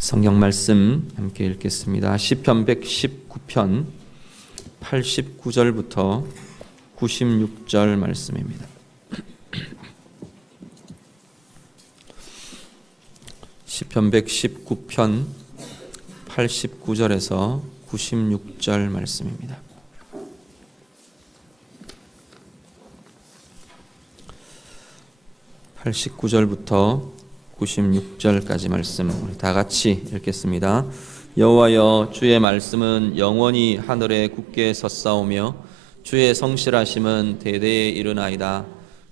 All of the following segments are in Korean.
성경 말씀 함께 읽겠습니다. 시편 119편 89절부터 96절 말씀입니다. 시편 119편 89절에서 96절 말씀입니다. (89절부터) 96절까지 말씀 우리 다 같이 읽겠습니다. 여호와여, 주의 말씀은 영원히 하늘에 굳게 섰사오며 주의 성실하심은 대대에 이르나이다.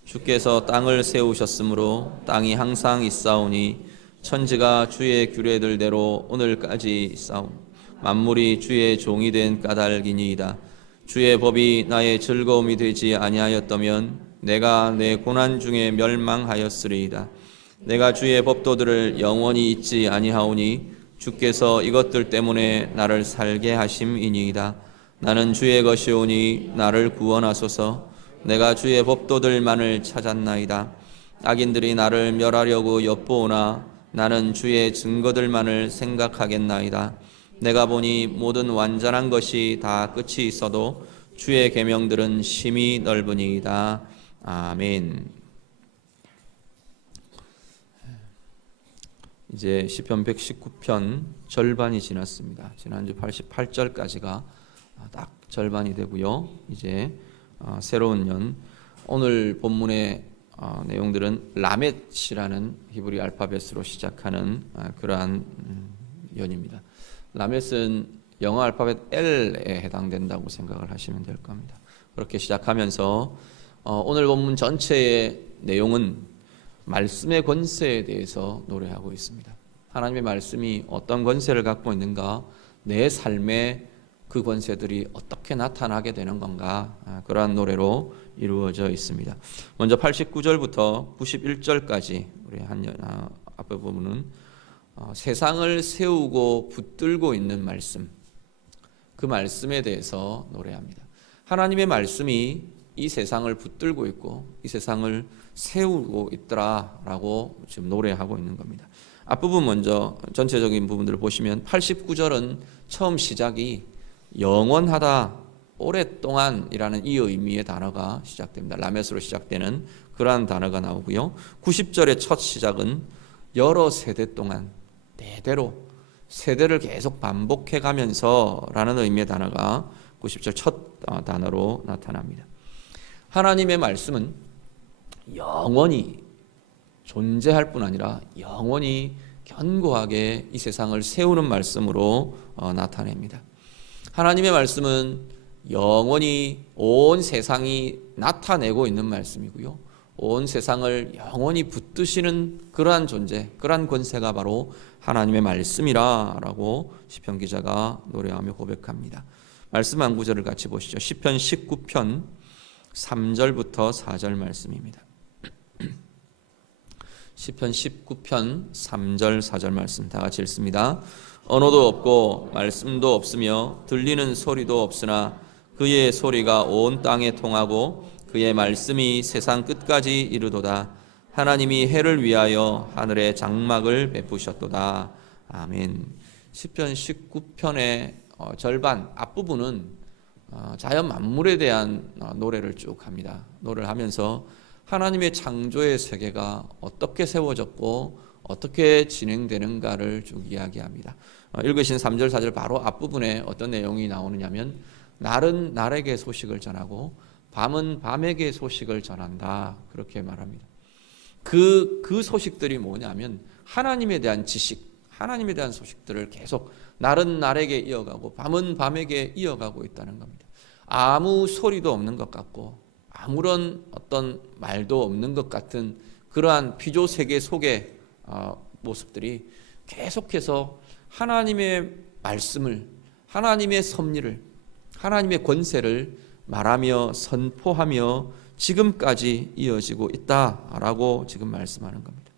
주께서 땅을 세우셨으므로 땅이 항상 있사오니 천지가 주의 규례들대로 오늘까지 있사오. 만물이 주의 종이 된 까닭이니이다. 주의 법이 나의 즐거움이 되지 아니하였다면 내가 내 고난 중에 멸망하였으리이다. 내가 주의 법도들을 영원히 잊지 아니하오니 주께서 이것들 때문에 나를 살게 하심이니이다. 나는 주의 것이오니 나를 구원하소서. 내가 주의 법도들만을 찾았나이다. 악인들이 나를 멸하려고 엿보오나 나는 주의 증거들만을 생각하겠나이다. 내가 보니 모든 완전한 것이 다 끝이 있어도 주의 계명들은 심히 넓으니이다. 아멘. 이제 시편 119편 절반이 지났습니다. 지난주 88절까지가 딱 절반이 되고요. 이제 새로운 년, 오늘 본문의 내용들은 라멧이라는 히브리 알파벳으로 시작하는 그러한 연입니다. 라멧은 영어 알파벳 L에 해당된다고 생각을 하시면 될 겁니다. 그렇게 시작하면서 오늘 본문 전체의 내용은 말씀의 권세에 대해서 노래하고 있습니다. 하나님의 말씀이 어떤 권세를 갖고 있는가, 내 삶에 그 권세들이 어떻게 나타나게 되는 건가, 그러한 노래로 이루어져 있습니다. 먼저 89절부터 91절까지 우리 앞에 보면은 세상을 세우고 붙들고 있는 말씀, 그 말씀에 대해서 노래합니다. 하나님의 말씀이 이 세상을 붙들고 있고 이 세상을 세우고 있더라라고 지금 노래하고 있는 겁니다. 앞부분 먼저 전체적인 부분들을 보시면 89절은 처음 시작이 영원하다, 오랫동안이라는 이 의미의 단어가 시작됩니다. 라멧으로 시작되는 그러한 단어가 나오고요. 90절의 첫 시작은 여러 세대 동안 대대로 세대를 계속 반복해 가면서 라는 의미의 단어가 90절 첫 단어로 나타납니다. 하나님의 말씀은 영원히 존재할 뿐 아니라 영원히 견고하게 이 세상을 세우는 말씀으로 나타냅니다. 하나님의 말씀은 영원히 온 세상이 나타내고 있는 말씀이고요. 온 세상을 영원히 붙드시는 그러한 존재, 그러한 권세가 바로 하나님의 말씀이라고 시편 기자가 노래하며 고백합니다. 말씀 한 구절을 같이 보시죠. 시편 19편 3절부터 4절 말씀입니다. 시편 19편 3절 4절 말씀 다 같이 읽습니다. 언어도 없고 말씀도 없으며 들리는 소리도 없으나 그의 소리가 온 땅에 통하고 그의 말씀이 세상 끝까지 이르도다. 하나님이 해를 위하여 하늘에 장막을 베푸셨도다. 아멘. 시편 19편의 절반 앞부분은 자연 만물에 대한 노래를 쭉 합니다. 노래를 하면서 하나님의 창조의 세계가 어떻게 세워졌고 어떻게 진행되는가를 쭉 이야기합니다. 읽으신 3절 4절 바로 앞부분에 어떤 내용이 나오느냐면 날은 날에게 소식을 전하고 밤은 밤에게 소식을 전한다, 그렇게 말합니다. 그 소식들이 뭐냐면 하나님에 대한 지식, 하나님에 대한 소식들을 계속 날은 날에게 이어가고 밤은 밤에게 이어가고 있다는 겁니다. 아무 소리도 없는 것 같고 아무런 어떤 말도 없는 것 같은 그러한 피조 세계 속의 모습들이 계속해서 하나님의 말씀을, 하나님의 섭리를, 하나님의 권세를 말하며 선포하며 지금까지 이어지고 있다라고 지금 말씀하는 겁니다.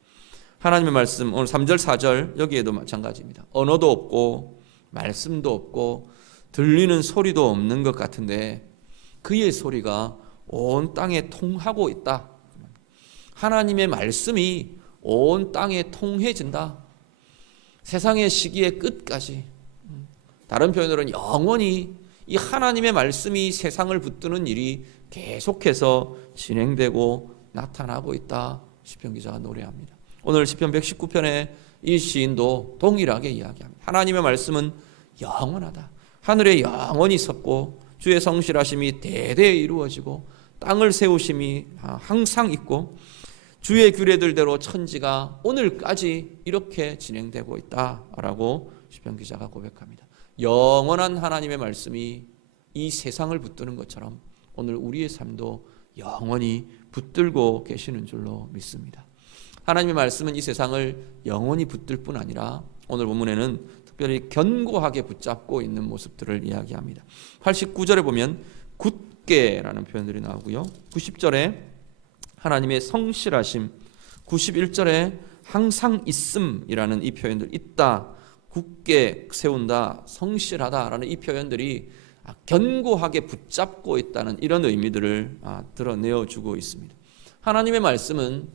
하나님의 말씀, 오늘 3절 4절 여기에도 마찬가지입니다. 언어도 없고 말씀도 없고 들리는 소리도 없는 것 같은데 그의 소리가 온 땅에 통하고 있다. 하나님의 말씀이 온 땅에 통해진다. 세상의 시기의 끝까지, 다른 표현으로는 영원히 이 하나님의 말씀이 세상을 붙드는 일이 계속해서 진행되고 나타나고 있다. 시편 기자가 노래합니다. 오늘 시편 119편의 이 시인도 동일하게 이야기합니다. 하나님의 말씀은 영원하다. 하늘에 영원히 섰고 주의 성실하심이 대대에 이루어지고 땅을 세우심이 항상 있고 주의 규례들대로 천지가 오늘까지 이렇게 진행되고 있다라고 시편 기자가 고백합니다. 영원한 하나님의 말씀이 이 세상을 붙드는 것처럼 오늘 우리의 삶도 영원히 붙들고 계시는 줄로 믿습니다. 하나님의 말씀은 이 세상을 영원히 붙들 뿐 아니라 오늘 본문에는 특별히 견고하게 붙잡고 있는 모습들을 이야기합니다. 89절에 보면 굳게라는 표현들이 나오고요. 90절에 하나님의 성실하심, 91절에 항상 있음이라는 이 표현들, 있다, 굳게 세운다, 성실하다라는 이 표현들이 견고하게 붙잡고 있다는 이런 의미들을 드러내어주고 있습니다. 하나님의 말씀은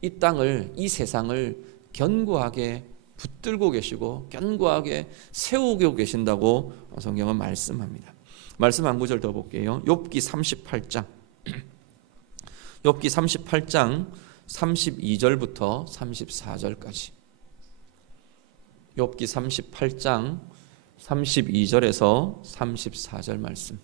이 땅을, 이 세상을 견고하게 붙들고 계시고 견고하게 세우고 계신다고 성경은 말씀합니다. 말씀 한 구절 더 볼게요. 욥기 38장 욥기 38장 32절부터 34절까지. 욥기 38장 32절에서 34절 말씀.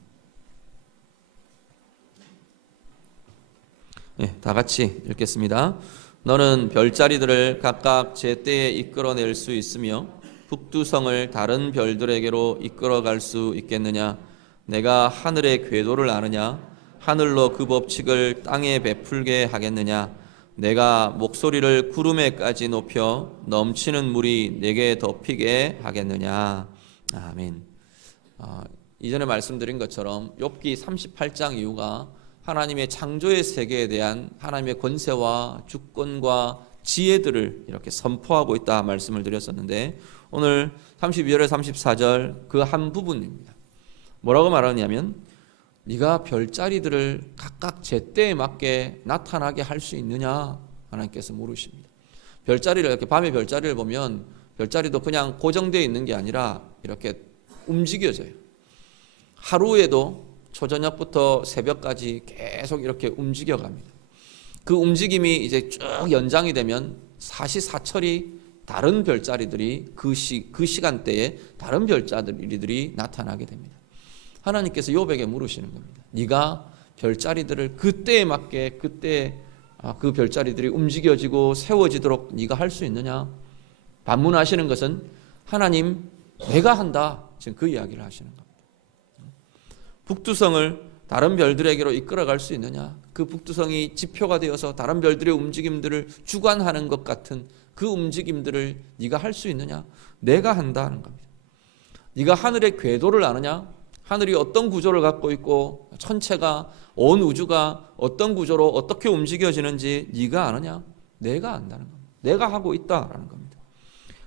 다 같이 읽겠습니다. 너는 별자리들을 각각 제때에 이끌어낼 수 있으며 북두성을 다른 별들에게로 이끌어갈 수 있겠느냐? 내가 하늘의 궤도를 아느냐? 하늘로 그 법칙을 땅에 베풀게 하겠느냐? 내가 목소리를 구름에까지 높여 넘치는 물이 내게 덮이게 하겠느냐? 아멘. 이전에 말씀드린 것처럼 욥기 38장 이후가 하나님의 창조의 세계에 대한 하나님의 권세와 주권과 지혜들을 이렇게 선포하고 있다 말씀을 드렸었는데, 오늘 32절에 34절 그 한 부분입니다. 뭐라고 말하냐면, 네가 별자리들을 각각 제때에 맞게 나타나게 할 수 있느냐? 하나님께서 물으십니다. 별자리를, 이렇게 밤에 별자리를 보면 별자리도 그냥 고정되어 있는 게 아니라 이렇게 움직여져요. 하루에도 초저녁부터 새벽까지 계속 이렇게 움직여갑니다. 그 움직임이 이제 쭉 연장이 되면 사시사철이 다른 별자리들이 그 시간대에 다른 별자리들이 나타나게 됩니다. 하나님께서 욥에게 물으시는 겁니다. 네가 별자리들을 그때에 맞게 그때 그 별자리들이 움직여지고 세워지도록 네가 할 수 있느냐? 반문하시는 것은 하나님, 내가 한다. 지금 그 이야기를 하시는 겁니다. 북두성을 다른 별들에게로 이끌어갈 수 있느냐? 그 북두성이 지표가 되어서 다른 별들의 움직임들을 주관하는 것 같은 그 움직임들을 네가 할 수 있느냐? 내가 한다는 겁니다. 네가 하늘의 궤도를 아느냐? 하늘이 어떤 구조를 갖고 있고 천체가, 온 우주가 어떤 구조로 어떻게 움직여지는지 네가 아느냐? 내가 안다는 겁니다. 내가 하고 있다라는 겁니다.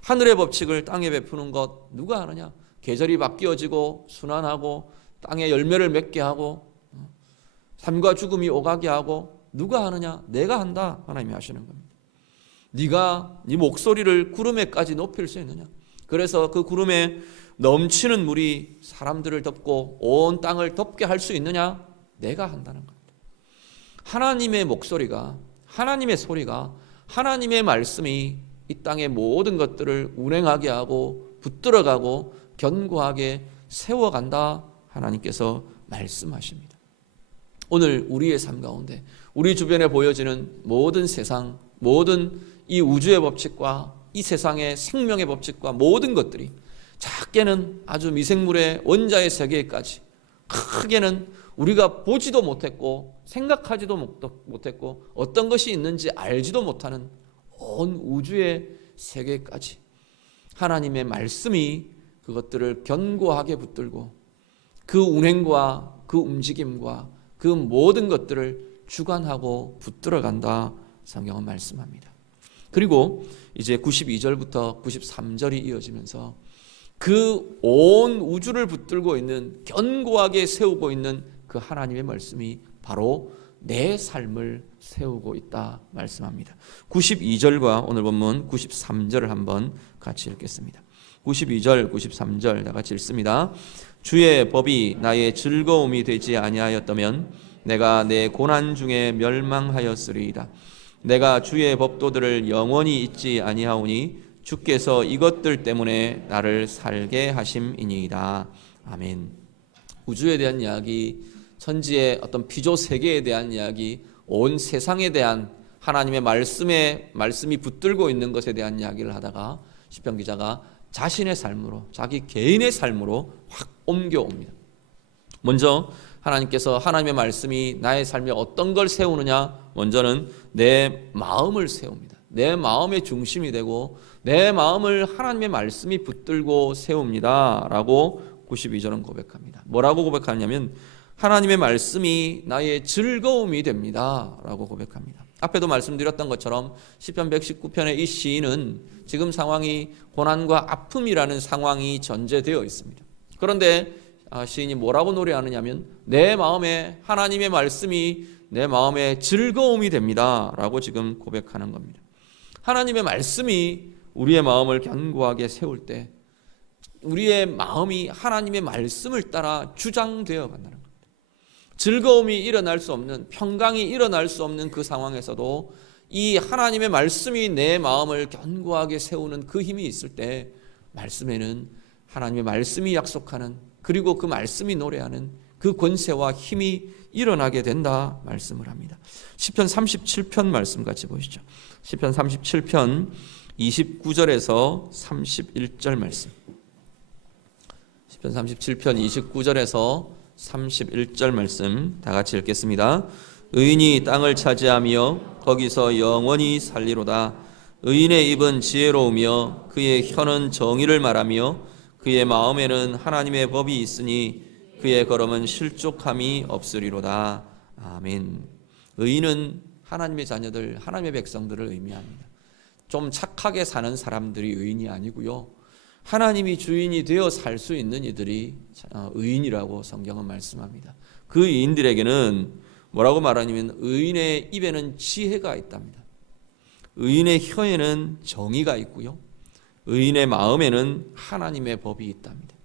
하늘의 법칙을 땅에 베푸는 것 누가 아느냐? 계절이 바뀌어지고 순환하고 땅에 열매를 맺게 하고 삶과 죽음이 오가게 하고 누가 하느냐? 내가 한다. 하나님이 하시는 겁니다. 네가 네 목소리를 구름에까지 높일 수 있느냐? 그래서 그 구름에 넘치는 물이 사람들을 덮고 온 땅을 덮게 할 수 있느냐? 내가 한다는 겁니다. 하나님의 목소리가, 하나님의 소리가, 하나님의 말씀이 이 땅의 모든 것들을 운행하게 하고 붙들어가고 견고하게 세워간다. 하나님께서 말씀하십니다. 오늘 우리의 삶 가운데 우리 주변에 보여지는 모든 세상, 모든 이 우주의 법칙과 이 세상의 생명의 법칙과 모든 것들이, 작게는 아주 미생물의 원자의 세계까지, 크게는 우리가 보지도 못했고 생각하지도 못했고 어떤 것이 있는지 알지도 못하는 온 우주의 세계까지 하나님의 말씀이 그것들을 견고하게 붙들고 그 운행과 그 움직임과 그 모든 것들을 주관하고 붙들어간다. 성경은 말씀합니다. 그리고 이제 92절부터 93절이 이어지면서 그 온 우주를 붙들고 있는, 견고하게 세우고 있는 그 하나님의 말씀이 바로 내 삶을 세우고 있다 말씀합니다. 92절과 오늘 본문 93절을 한번 같이 읽겠습니다. 92절, 93절 다 같이 읽습니다. 주의 법이 나의 즐거움이 되지 아니하였다면 내가 내 고난 중에 멸망하였으리이다. 내가 주의 법도들을 영원히 잊지 아니하오니 주께서 이것들 때문에 나를 살게 하심이니이다. 아멘. 우주에 대한 이야기, 천지의 어떤 피조 세계에 대한 이야기, 온 세상에 대한 하나님의 말씀이 붙들고 있는 것에 대한 이야기를 하다가 시편 기자가 자신의 삶으로, 자기 개인의 삶으로 확 옮겨옵니다. 먼저 하나님께서 하나님의 말씀이 나의 삶에 어떤 걸 세우느냐, 먼저는 내 마음을 세웁니다. 내 마음의 중심이 되고 내 마음을 하나님의 말씀이 붙들고 세웁니다 라고 92절은 고백합니다. 뭐라고 고백하냐면 하나님의 말씀이 나의 즐거움이 됩니다 라고 고백합니다. 앞에도 말씀드렸던 것처럼 시편 119편의 이 시인은 지금 상황이 고난과 아픔이라는 상황이 전제되어 있습니다. 그런데 시인이 뭐라고 노래하느냐면 내 마음에 하나님의 말씀이 내 마음에 즐거움이 됩니다 라고 지금 고백하는 겁니다. 하나님의 말씀이 우리의 마음을 견고하게 세울 때 우리의 마음이 하나님의 말씀을 따라 주장되어 간다는 겁니다. 즐거움이 일어날 수 없는, 평강이 일어날 수 없는 그 상황에서도 이 하나님의 말씀이 내 마음을 견고하게 세우는 그 힘이 있을 때 말씀에는 하나님의 말씀이 약속하는, 그리고 그 말씀이 노래하는 그 권세와 힘이 일어나게 된다 말씀을 합니다. 시편 37편 말씀 같이 보시죠. 시편 37편 29절에서 31절 말씀. 시편 37편 29절에서 31절 말씀 다 같이 읽겠습니다. 의인이 땅을 차지하며 거기서 영원히 살리로다. 의인의 입은 지혜로우며 그의 혀는 정의를 말하며 그의 마음에는 하나님의 법이 있으니 그의 걸음은 실족함이 없으리로다. 아멘. 의인은 하나님의 자녀들, 하나님의 백성들을 의미합니다. 좀 착하게 사는 사람들이 의인이 아니고요, 하나님이 주인이 되어 살 수 있는 이들이 의인이라고 성경은 말씀합니다. 그 의인들에게는 뭐라고 말하냐면 의인의 입에는 지혜가 있답니다. 의인의 혀에는 정의가 있고요, 의인의 마음에는 하나님의 법이 있답니다.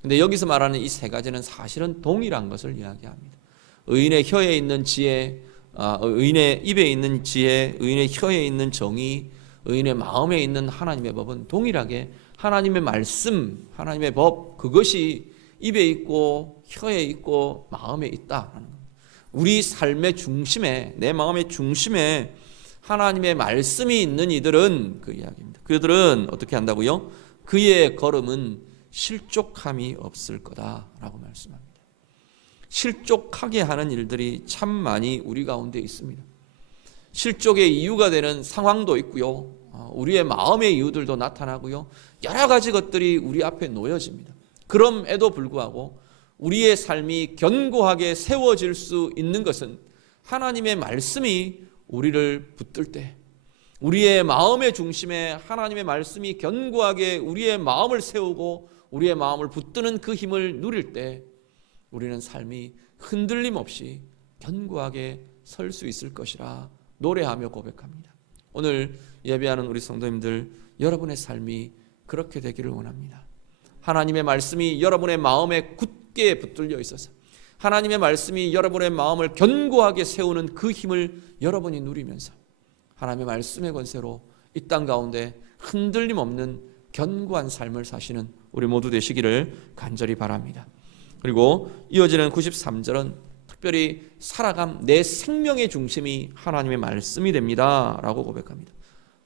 근데 여기서 말하는 이 세 가지는 사실은 동일한 것을 이야기합니다. 의인의 혀에 있는 지혜, 의인의 입에 있는 지혜, 의인의 혀에 있는 정의, 의인의 마음에 있는 하나님의 법은 동일하게 하나님의 말씀, 하나님의 법, 그것이 입에 있고 혀에 있고 마음에 있다라는 겁니다. 우리 삶의 중심에, 내 마음의 중심에 하나님의 말씀이 있는 이들은 그 이야기입니다. 그들은 어떻게 한다고요? 그의 걸음은 실족함이 없을 거다라고 말씀합니다. 실족하게 하는 일들이 참 많이 우리 가운데 있습니다. 실족의 이유가 되는 상황도 있고요, 우리의 마음의 이유들도 나타나고요, 여러 가지 것들이 우리 앞에 놓여집니다. 그럼에도 불구하고 우리의 삶이 견고하게 세워질 수 있는 것은 하나님의 말씀이 우리를 붙들 때, 우리의 마음의 중심에 하나님의 말씀이 견고하게 우리의 마음을 세우고 우리의 마음을 붙드는 그 힘을 누릴 때 우리는 삶이 흔들림 없이 견고하게 설 수 있을 것이라 노래하며 고백합니다. 오늘 예배하는 우리 성도님들, 여러분의 삶이 그렇게 되기를 원합니다. 하나님의 말씀이 여러분의 마음에 굳게 붙들려 있어서 하나님의 말씀이 여러분의 마음을 견고하게 세우는 그 힘을 여러분이 누리면서 하나님의 말씀의 권세로 이 땅 가운데 흔들림 없는 견고한 삶을 사시는 우리 모두 되시기를 간절히 바랍니다. 그리고 이어지는 93절은 특별히 살아감, 내 생명의 중심이 하나님의 말씀이 됩니다 라고 고백합니다.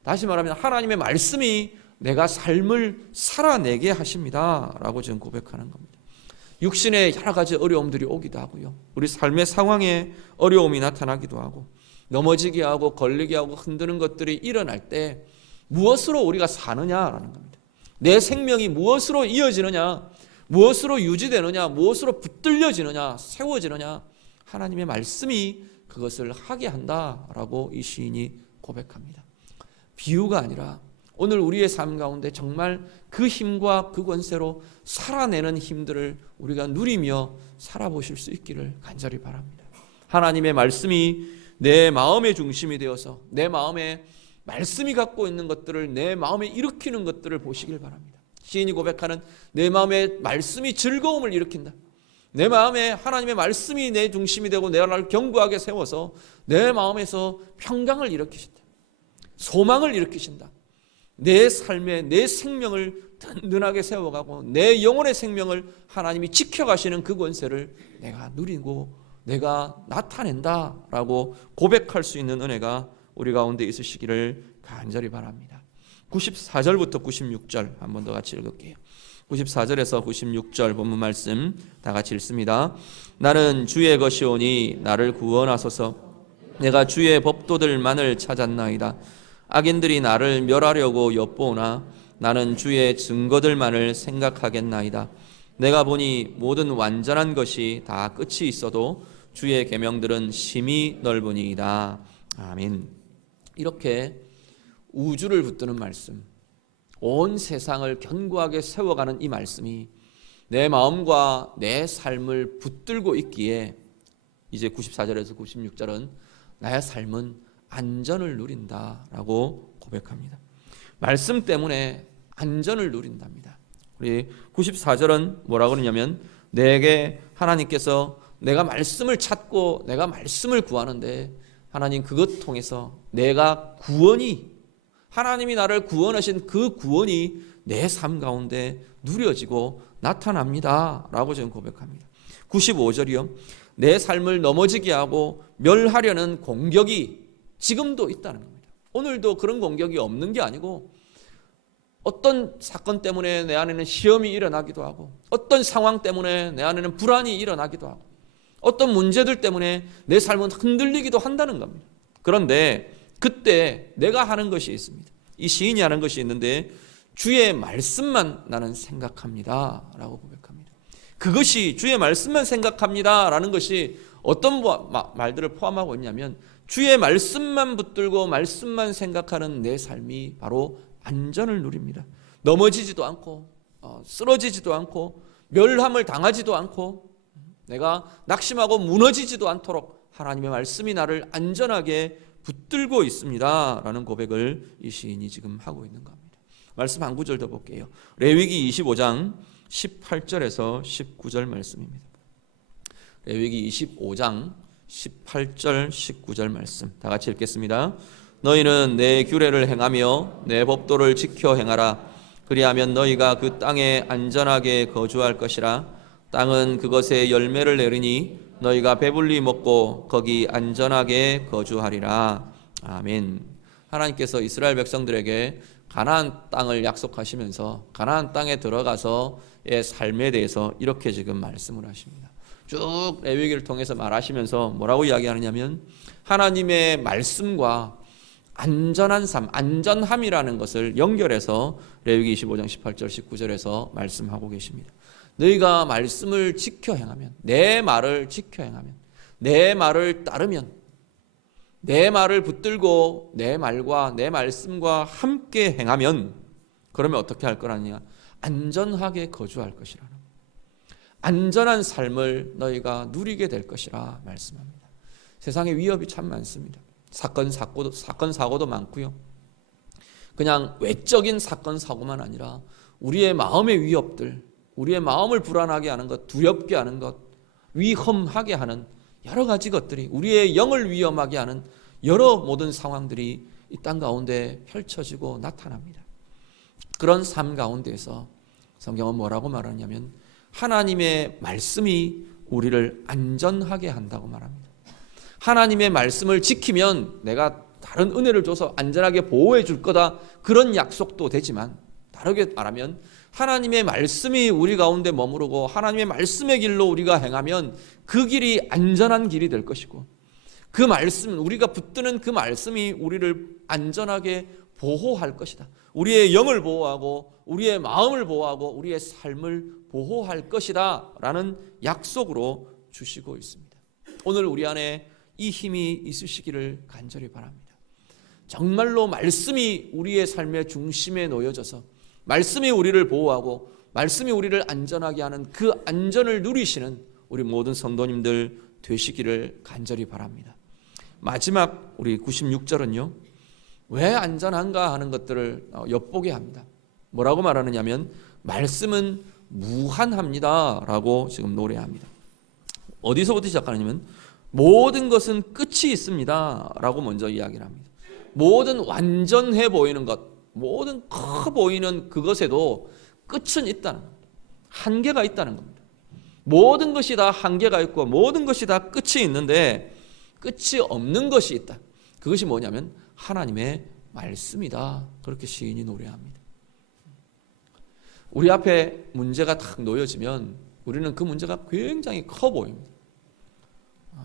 다시 말하면 하나님의 말씀이 내가 삶을 살아내게 하십니다 라고 지금 고백하는 겁니다. 육신의 여러 가지 어려움들이 오기도 하고요, 우리 삶의 상황에 어려움이 나타나기도 하고 넘어지게 하고 걸리게 하고 흔드는 것들이 일어날 때 무엇으로 우리가 사느냐라는 겁니다. 내 생명이 무엇으로 이어지느냐, 무엇으로 유지되느냐, 무엇으로 붙들려지느냐, 세워지느냐, 하나님의 말씀이 그것을 하게 한다라고 이 시인이 고백합니다. 비유가 아니라 오늘 우리의 삶 가운데 정말 그 힘과 그 권세로 살아내는 힘들을 우리가 누리며 살아보실 수 있기를 간절히 바랍니다. 하나님의 말씀이 내 마음의 중심이 되어서 내 마음에 말씀이 갖고 있는 것들을 내 마음에 일으키는 것들을 보시길 바랍니다. 시인이 고백하는 내 마음에 말씀이 즐거움을 일으킨다. 내 마음에 하나님의 말씀이 내 중심이 되고 내가 나를 견고하게 세워서 내 마음에서 평강을 일으키신다. 소망을 일으키신다. 내 삶에 내 생명을 든든하게 세워가고 내 영혼의 생명을 하나님이 지켜가시는 그 권세를 내가 누리고 내가 나타낸다라고 고백할 수 있는 은혜가 우리 가운데 있으시기를 간절히 바랍니다. 94절부터 96절 한 번 더 같이 읽을게요. 94절에서 96절 본문 말씀 다 같이 읽습니다. 나는 주의 것이오니 나를 구원하소서. 내가 주의 법도들만을 찾았나이다. 악인들이 나를 멸하려고 엿보오나 나는 주의 증거들만을 생각하겠나이다. 내가 보니 모든 완전한 것이 다 끝이 있어도 주의 계명들은 심히 넓으니이다. 아멘. 이렇게 우주를 붙드는 말씀, 온 세상을 견고하게 세워가는 이 말씀이 내 마음과 내 삶을 붙들고 있기에 이제 94절에서 96절은 나의 삶은 안전을 누린다라고 고백합니다. 말씀 때문에 안전을 누린답니다. 우리 94절은 뭐라고 그러냐면 내게 하나님께서 내가 말씀을 찾고 내가 말씀을 구하는데 하나님 그것 통해서 내가 구원이 하나님이 나를 구원하신 그 구원이 내 삶 가운데 누려지고 나타납니다 라고 지금 고백합니다. 95절이요. 내 삶을 넘어지게 하고 멸하려는 공격이 지금도 있다는 겁니다. 오늘도 그런 공격이 없는 게 아니고 어떤 사건 때문에 내 안에는 시험이 일어나기도 하고 어떤 상황 때문에 내 안에는 불안이 일어나기도 하고 어떤 문제들 때문에 내 삶은 흔들리기도 한다는 겁니다. 그런데 그때 내가 하는 것이 있습니다. 이 시인이 하는 것이 있는데 주의 말씀만 나는 생각합니다 라고 고백합니다. 그것이 주의 말씀만 생각합니다 라는 것이 어떤 말들을 포함하고 있냐면 주의 말씀만 붙들고 말씀만 생각하는 내 삶이 바로 안전을 누립니다. 넘어지지도 않고 쓰러지지도 않고 멸함을 당하지도 않고 내가 낙심하고 무너지지도 않도록 하나님의 말씀이 나를 안전하게 붙들고 있습니다 라는 고백을 이 시인이 지금 하고 있는 겁니다. 말씀 한 구절 더 볼게요. 레위기 25장 18절에서 19절 말씀입니다. 레위기 25장 18절 19절 말씀 다 같이 읽겠습니다. 너희는 내 규례를 행하며 내 법도를 지켜 행하라. 그리하면 너희가 그 땅에 안전하게 거주할 것이라. 땅은 그것에 열매를 내리니 너희가 배불리 먹고 거기 안전하게 거주하리라. 아멘. 하나님께서 이스라엘 백성들에게 가나안 땅을 약속하시면서 가나안 땅에 들어가서의 삶에 대해서 이렇게 지금 말씀을 하십니다. 쭉 레위기를 통해서 말하시면서 뭐라고 이야기하느냐면 하나님의 말씀과 안전한 삶, 안전함이라는 것을 연결해서 레위기 25장 18절 19절에서 말씀하고 계십니다. 너희가 말씀을 지켜 행하면, 내 말을 지켜 행하면, 내 말을 따르면, 내 말을 붙들고 내 말과 내 말씀과 함께 행하면 그러면 어떻게 할 거라냐? 안전하게 거주할 것이라는, 안전한 삶을 너희가 누리게 될 것이라 말씀합니다. 세상에 위협이 참 많습니다. 사건 사고도 많고요. 그냥 외적인 사건 사고만 아니라 우리의 마음의 위협들, 우리의 마음을 불안하게 하는 것, 두렵게 하는 것, 위험하게 하는 여러 가지 것들이 우리의 영을 위험하게 하는 여러 모든 상황들이 이 땅 가운데 펼쳐지고 나타납니다. 그런 삶 가운데에서 성경은 뭐라고 말하냐면 하나님의 말씀이 우리를 안전하게 한다고 말합니다. 하나님의 말씀을 지키면 내가 다른 은혜를 줘서 안전하게 보호해 줄 거다, 그런 약속도 되지만 다르게 말하면 하나님의 말씀이 우리 가운데 머무르고 하나님의 말씀의 길로 우리가 행하면 그 길이 안전한 길이 될 것이고 그 말씀, 우리가 붙드는 그 말씀이 우리를 안전하게 보호할 것이다. 우리의 영을 보호하고 우리의 마음을 보호하고 우리의 삶을 보호할 것이다 라는 약속으로 주시고 있습니다. 오늘 우리 안에 이 힘이 있으시기를 간절히 바랍니다. 정말로 말씀이 우리의 삶의 중심에 놓여져서 말씀이 우리를 보호하고 말씀이 우리를 안전하게 하는 그 안전을 누리시는 우리 모든 성도님들 되시기를 간절히 바랍니다. 마지막 우리 96절은요. 왜 안전한가 하는 것들을 엿보게 합니다. 뭐라고 말하느냐면 말씀은 무한합니다 라고 지금 노래합니다. 어디서부터 시작하느냐면 모든 것은 끝이 있습니다 라고 먼저 이야기를 합니다. 모든 완전해 보이는 것, 모든 커 보이는 그것에도 끝은 있다는 겁니다. 한계가 있다는 겁니다. 모든 것이 다 한계가 있고 모든 것이 다 끝이 있는데 끝이 없는 것이 있다. 그것이 뭐냐면 하나님의 말씀이다. 그렇게 시인이 노래합니다. 우리 앞에 문제가 딱 놓여지면 우리는 그 문제가 굉장히 커 보입니다.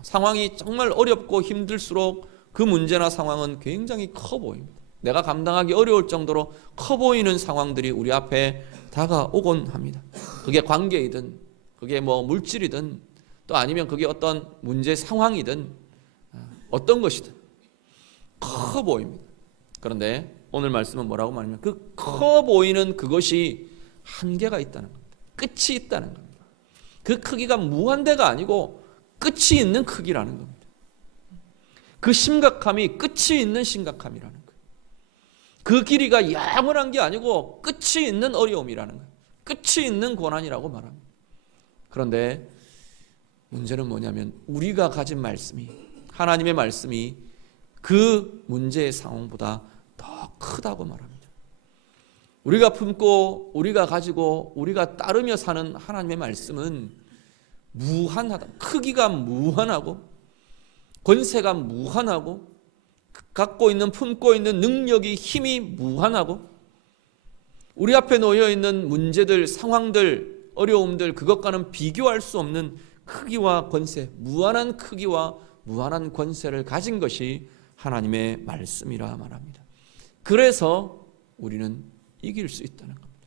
상황이 정말 어렵고 힘들수록 그 문제나 상황은 굉장히 커 보입니다. 내가 감당하기 어려울 정도로 커 보이는 상황들이 우리 앞에 다가오곤 합니다. 그게 관계이든 그게 뭐 물질이든 또 아니면 그게 어떤 문제 상황이든 어떤 것이든 커 보입니다. 그런데 오늘 말씀은 뭐라고 말하냐면 그 커 보이는 그것이 한계가 있다는 겁니다. 끝이 있다는 겁니다. 그 크기가 무한대가 아니고 끝이 있는 크기라는 겁니다. 그 심각함이 끝이 있는 심각함이라는 거예요. 그 길이가 영원한 게 아니고 끝이 있는 어려움이라는 거예요. 끝이 있는 고난이라고 말합니다. 그런데 문제는 뭐냐면 우리가 가진 말씀이, 하나님의 말씀이 그 문제의 상황보다 더 크다고 말합니다. 우리가 품고 우리가 가지고 우리가 따르며 사는 하나님의 말씀은 무한하다. 크기가 무한하고 권세가 무한하고 갖고 있는 품고 있는 능력이 힘이 무한하고 우리 앞에 놓여 있는 문제들, 상황들, 어려움들 그것과는 비교할 수 없는 크기와 권세, 무한한 크기와 무한한 권세를 가진 것이 하나님의 말씀이라 말합니다. 그래서 우리는 이길 수 있다는 겁니다.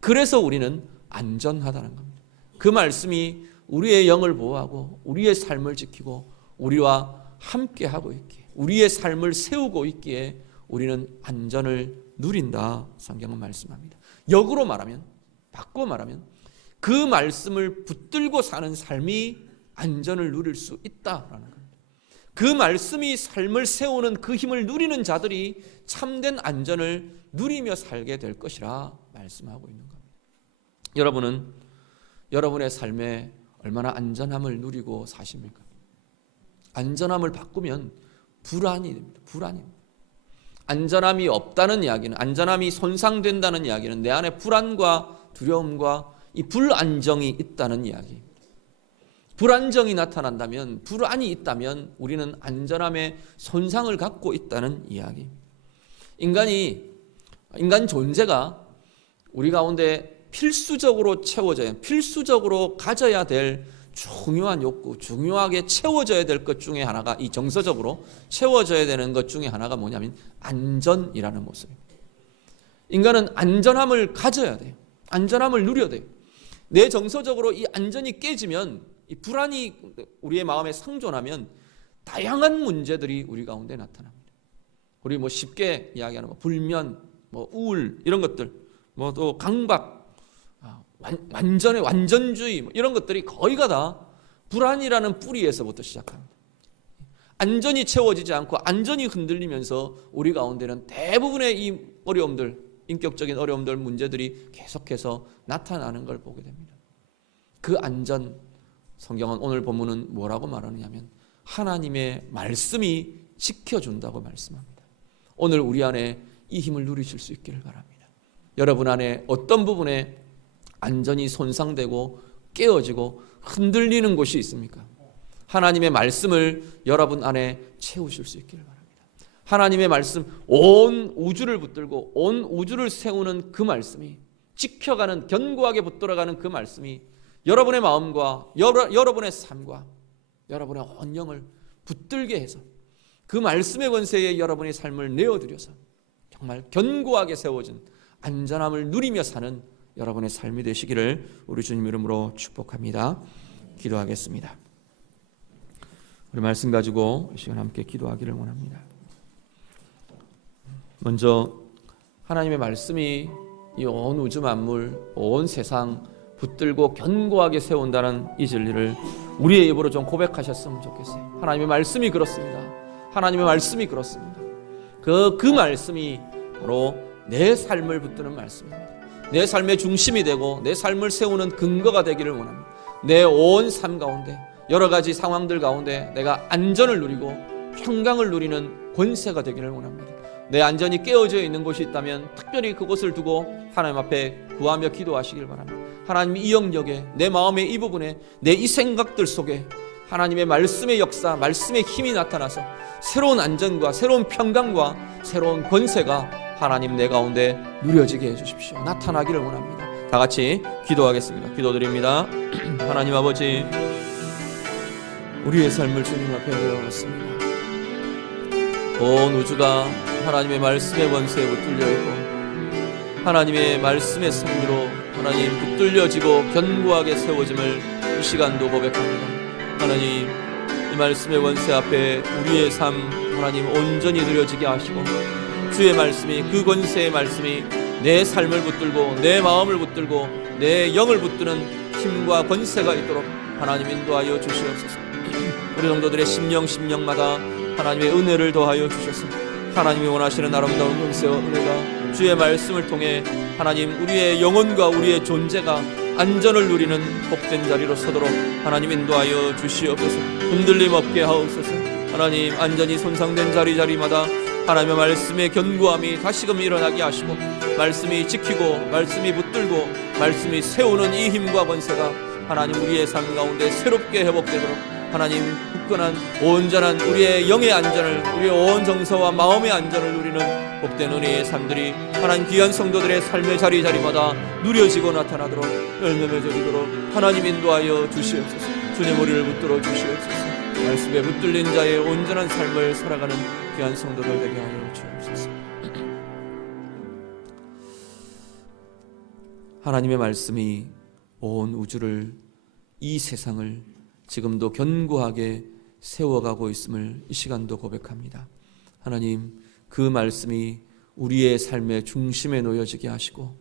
그래서 우리는 안전하다는 겁니다. 그 말씀이 우리의 영을 보호하고 우리의 삶을 지키고 우리와 함께하고 있기에 우리의 삶을 세우고 있기에 우리는 안전을 누린다 성경은 말씀합니다. 역으로 말하면, 바꿔 말하면 그 말씀을 붙들고 사는 삶이 안전을 누릴 수 있다라는 겁니다. 그 말씀이 삶을 세우는 그 힘을 누리는 자들이 참된 안전을 누리며 살게 될 것이라 말씀하고 있는 겁니다. 여러분은 여러분의 삶에 얼마나 안전함을 누리고 사십니까? 안전함을 바꾸면 불안이 됩니다. 불안입니다. 안전함이 없다는 이야기는, 안전함이 손상된다는 이야기는 내 안에 불안과 두려움과 이 불안정이 있다는 이야기입니다. 불안정이 나타난다면, 불안이 있다면 우리는 안전함의 손상을 갖고 있다는 이야기입니다. 인간 존재가 우리 가운데 필수적으로 필수적으로 가져야 될 중요한 욕구, 중요하게 채워져야 될 것 중에 하나가, 이 정서적으로 채워져야 되는 것 중에 하나가 뭐냐면 안전이라는 모습입니다. 인간은 안전함을 가져야 돼요. 안전함을 누려야 돼요. 내 정서적으로 이 안전이 깨지면, 이 불안이 우리의 마음에 상존하면 다양한 문제들이 우리 가운데 나타납니다. 우리 뭐 쉽게 이야기하는 거, 불면, 뭐 우울 이런 것들, 뭐 또 강박, 완전주의 뭐 이런 것들이 거의가 다 불안이라는 뿌리에서부터 시작합니다. 안전이 채워지지 않고 안전이 흔들리면서 우리 가운데는 대부분의 이 어려움들, 인격적인 어려움들, 문제들이 계속해서 나타나는 걸 보게 됩니다. 그 안전, 성경은 오늘 본문은 뭐라고 말하느냐면 하나님의 말씀이 지켜준다고 말씀합니다. 오늘 우리 안에 이 힘을 누리실 수 있기를 바랍니다. 여러분 안에 어떤 부분에 안전이 손상되고 깨어지고 흔들리는 곳이 있습니까? 하나님의 말씀을 여러분 안에 채우실 수 있기를 바랍니다. 하나님의 말씀, 온 우주를 붙들고 온 우주를 세우는 그 말씀이, 지켜가는, 견고하게 붙들어가는 그 말씀이 여러분의 마음과 여러분의 삶과 여러분의 온 영을 붙들게 해서 그 말씀의 권세에 여러분의 삶을 내어드려서 정말 견고하게 세워진 안전함을 누리며 사는 여러분의 삶이 되시기를 우리 주님 이름으로 축복합니다. 기도하겠습니다. 우리 말씀 가지고 이 시간 함께 기도하기를 원합니다. 먼저 하나님의 말씀이 이 온 우주 만물, 온 세상 붙들고 견고하게 세운다는 이 진리를 우리의 입으로 좀 고백하셨으면 좋겠어요. 하나님의 말씀이 그렇습니다. 하나님의 말씀이 그렇습니다. 그 말씀이 바로 내 삶을 붙드는 말씀입니다. 내 삶의 중심이 되고 내 삶을 세우는 근거가 되기를 원합니다. 내 온 삶 가운데 여러 가지 상황들 가운데 내가 안전을 누리고 평강을 누리는 권세가 되기를 원합니다. 내 안전이 깨어져 있는 곳이 있다면 특별히 그곳을 두고 하나님 앞에 구하며 기도하시길 바랍니다. 하나님 이 영역에 내 마음의 이 부분에 내 이 생각들 속에 하나님의 말씀의 역사, 말씀의 힘이 나타나서 새로운 안전과 새로운 평강과 새로운 권세가 하나님 내 가운데 누려지게 해주십시오. 나타나기를 원합니다. 다 같이 기도하겠습니다. 기도드립니다. 하나님 아버지, 우리의 삶을 주님 앞에 내어놓습니다. 온 우주가 하나님의 말씀의 권세에 붙들려 있고 하나님의 말씀의 선미로 하나님 붙들려지고 견고하게 세워짐을 이 시간도 고백합니다. 하나님, 이 말씀의 권세 앞에 우리의 삶 하나님 온전히 누려지게 하시고 주의 말씀이, 그 권세의 말씀이 내 삶을 붙들고 내 마음을 붙들고 내 영을 붙드는 힘과 권세가 있도록 하나님 인도하여 주시옵소서. 우리 성도들의 심령마다 하나님의 은혜를 더하여 주셔서 하나님이 원하시는 아름다운 권세와 은혜가 주의 말씀을 통해 하나님 우리의 영혼과 우리의 존재가 안전을 누리는 복된 자리로 서도록 하나님 인도하여 주시옵소서. 흔들림 없게 하옵소서. 하나님, 안전이 손상된 자리마다 하나님의 말씀의 견고함이 다시금 일어나게 하시고 말씀이 지키고 말씀이 붙들고 말씀이 세우는 이 힘과 권세가 하나님 우리의 삶 가운데 새롭게 회복되도록 하나님 굳건한 온전한 우리의 영의 안전을, 우리의 온 정서와 마음의 안전을 누리는 복된 은혜의 삶들이 하나님 귀한 성도들의 삶의 자리마다 누려지고 나타나도록 열매 맺어지도록 하나님 인도하여 주시옵소서. 주님 우리를 붙들어 주시옵소서. 말씀에 붙들린 자의 온전한 삶을 살아가는 귀한 성도들 되게 하여 주옵소서. 하나님의 말씀이 온 우주를, 이 세상을 지금도 견고하게 세워가고 있음을 이 시간도 고백합니다. 하나님, 그 말씀이 우리의 삶의 중심에 놓여지게 하시고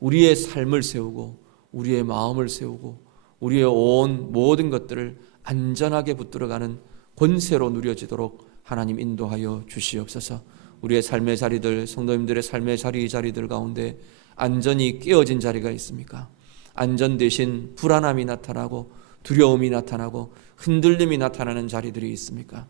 우리의 삶을 세우고 우리의 마음을 세우고 우리의 온 모든 것들을 안전하게 붙들어가는 권세로 누려지도록 하나님 인도하여 주시옵소서. 우리의 삶의 자리들, 성도님들의 삶의 자리들 가운데 안전이 깨어진 자리가 있습니까? 안전 대신 불안함이 나타나고 두려움이 나타나고 흔들림이 나타나는 자리들이 있습니까?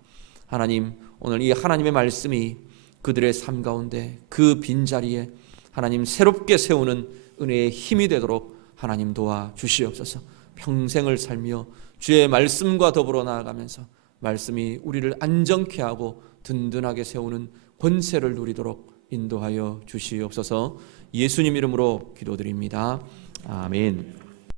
하나님, 오늘 이 하나님의 말씀이 그들의 삶 가운데 그 빈자리에 하나님 새롭게 세우는 은혜의 힘이 되도록 하나님 도와 주시옵소서. 평생을 살며 주의 말씀과 더불어 나아가면서 말씀이 우리를 안정케 하고 든든하게 세우는 권세를 누리도록 인도하여 주시옵소서. 예수님 이름으로 기도드립니다. 아멘.